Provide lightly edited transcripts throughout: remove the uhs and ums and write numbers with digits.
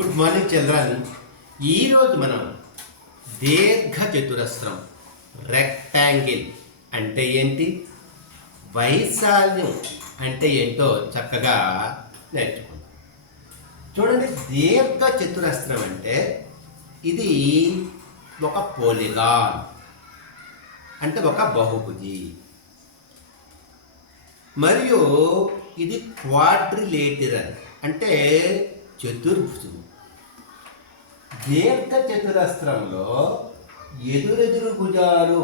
Good morning Chandrani. ఈరోజు మనం దీర్ఘ చతురస్రం రెక్టాంగిల్ అంటే ఏంటి, వైశాల్యం అంటే ఏంటో చక్కగా నేర్చుకుందాం. చూడండి, దీర్ఘ చతురస్రం అంటే ఇది ఒక పోలిగాన్ అంటే ఒక బహుభుజి, మరియు ఇది క్వాడ్రిలేటరల్ అంటే చతుర్భుజం. దీర్ఘ చతురస్రంలో ఎదురెదురు భుజాలు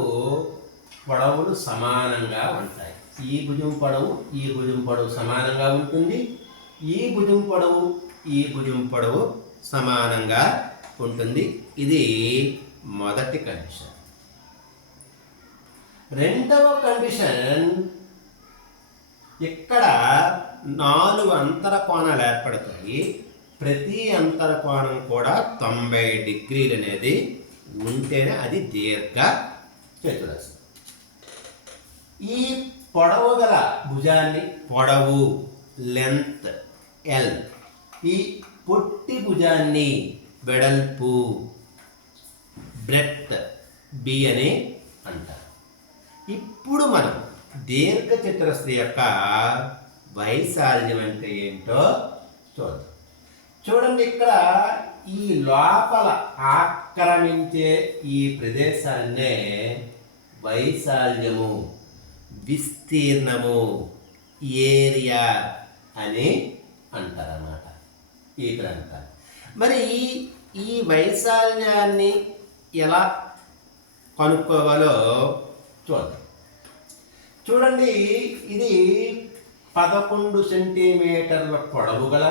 పొడవులు సమానంగా ఉంటాయి. ఈ భుజం పొడవు ఈ భుజం పొడవు సమానంగా ఉంటుంది. ఈ భుజం పొడవు ఈ భుజం పొడవు సమానంగా ఉంటుంది. ఇది మొదటి కండిషన్. రెండవ కండిషన్, ఇక్కడ 4 అంతర కోణాలు ఏర్పడతాయి. ప్రతి అంతర కోణం కూడా 90 డిగ్రీలు అనేది ఉంటేనే అది దీర్ఘ చతురస్రం. ఈ పొడవు గల భుజాన్ని పొడవు లెంత్ ఎల్, ఈ పొట్టి భుజాన్ని వెడల్పు బ్రెడ్త్ బి అని అంటారు. ఇప్పుడు మనం దీర్ఘ చతురస్రం యొక్క వైశాల్యం అంటే ఏంటో చూద్దాం. చూడండి, ఇక్కడ ఈ లోపల ఆక్రమించే ఈ ప్రదేశాన్నే వైశాల్యము, విస్తీర్ణము, ఏరియా అని అంటారన్నమాట ఈ ప్రాంతాన్ని. మరి ఈ వైశాల్యాన్ని ఎలా కనుక్కోవాలో చూద్దాం. చూడండి, ఇది 11 సెంటీమీటర్ల పొడవు గల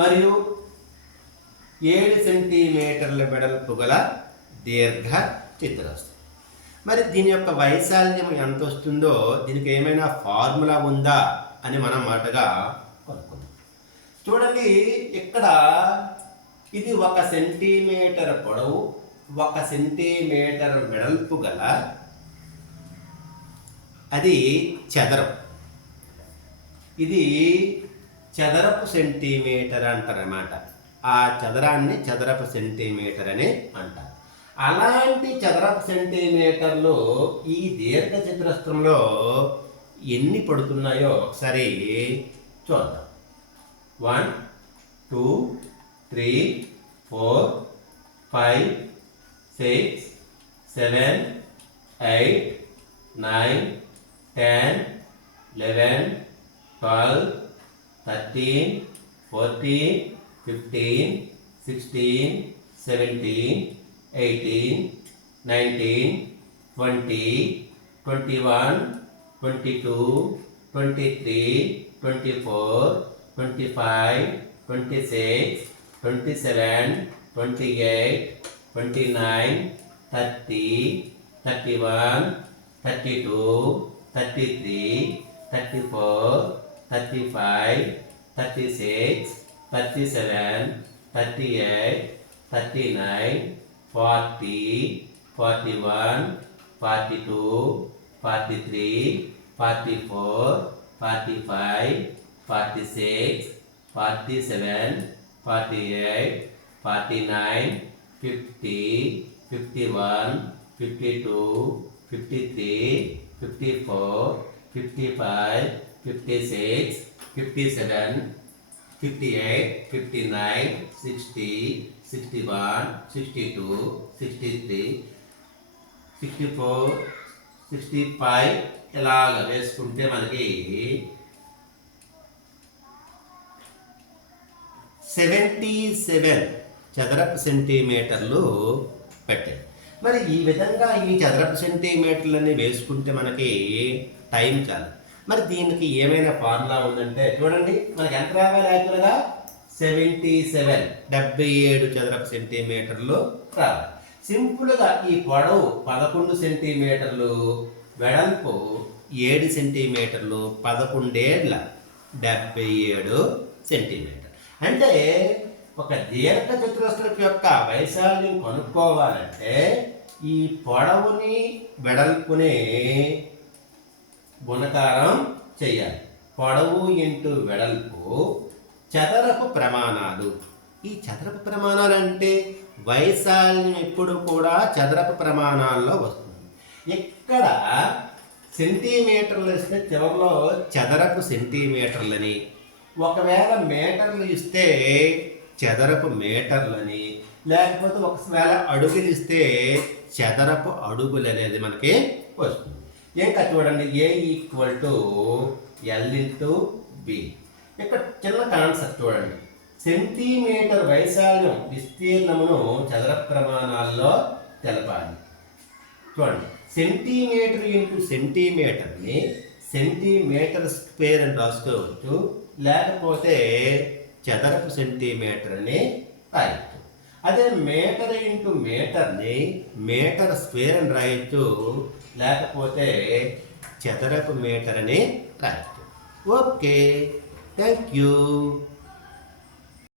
మరియు 7 సెంటీమీటర్ల వెడల్పు గల దీర్ఘ చతురస్రం. మరి దీని యొక్క వైశాల్యం ఎంత వస్తుందో దీనికి ఏమైనా ఫార్ములా ఉందా అని మనం మాటగా కనుక్కుందాం. చూడండి, ఇక్కడ ఇది 1 సెంటీమీటర్ పొడవు 1 సెంటీమీటర్ వెడల్పు గల అది చదరం. ఇది చదరపు సెంటీమీటర్ అంటారన్నమాట. ఆ చదరాన్ని చదరపు సెంటీమీటర్ అని అంటారు. అలాంటి చదరపు సెంటీమీటర్లు ఈ దీర్ఘ చతురస్రంలో ఎన్ని పడుతున్నాయో ఒకసారి చూద్దాం. 1 2 3 4 5 6 7 8 9 10 11 12 13 14 15 16 17 18 19 20 21 22 23 24 25 26 27 28 29 30 31 32 33 34 35 36 37 38 39 40 41 42 43 44 45 46 47 48 49 50 51 52 53 54 55 56 57 58 59 60 61 62 63 64 65 ఇలాగ వేసుకుంటే మనకి 77 చదరపు సెంటీమీటర్లు పెట్టాయి. మరి ఈ విధంగా ఈ చదరపు సెంటీమీటర్లని వేసుకుంటే మనకి టైం చాలు. మరి దీనికి ఏమైనా ఫార్ములా ఉందంటే చూడండి, మనకి ఎంత రావాలి? యాక్చువల్గా 77 చదరపు సెంటీమీటర్లు రావాలి. సింపుల్గా ఈ పొడవు 11 సెంటీమీటర్లు, వెడల్పు 7 సెంటీమీటర్లు, 11 77 సెంటీమీటర్. అంటే ఒక దీర్ఘ చతురస్రం యొక్క వైశాల్యం కనుక్కోవాలంటే ఈ పొడవుని వెడల్పుని గుణకారం చేయాలి. పొడవు ఇంటూ వెడల్పు చదరపు ప్రమాణాలు ఈ చదరపు ప్రమాణాలు అంటే వైశాల్యం ఎప్పుడు కూడా చదరపు ప్రమాణాల్లో వస్తుంది. ఇక్కడ సెంటీమీటర్లు ఇస్తే చివరిలో చదరపు సెంటీమీటర్లని, ఒకవేళ మీటర్లు ఇస్తే చదరపు మీటర్లని, లేకపోతే ఒకవేళ అడుగులు ఇస్తే చదరపు అడుగులు అనేది మనకి వస్తుంది. ఇంకా చూడండి, A equal to L into B. ఇక్కడ చిన్న కాన్సెప్ట్ చూడండి, సెంటీమీటర్ వైశాల్యం విస్తీర్ణమును చదరపు ప్రమాణాల్లో తెలపాలి. చూడండి, సెంటీమీటర్ ఇంటూ సెంటీమీటర్ని సెంటీమీటర్ స్క్వేర్ అని రాసుకోవచ్చు, లేకపోతే చదరపు సెంటీమీటర్ అని రాయొచ్చు. అదే మీటర్ ఇంటూ మీటర్ని మీటర్ స్క్వేర్ అని రాయొచ్చు, లేకపోతే చదరపు మీటర్ అని రాయొచ్చు. Okay, thank you.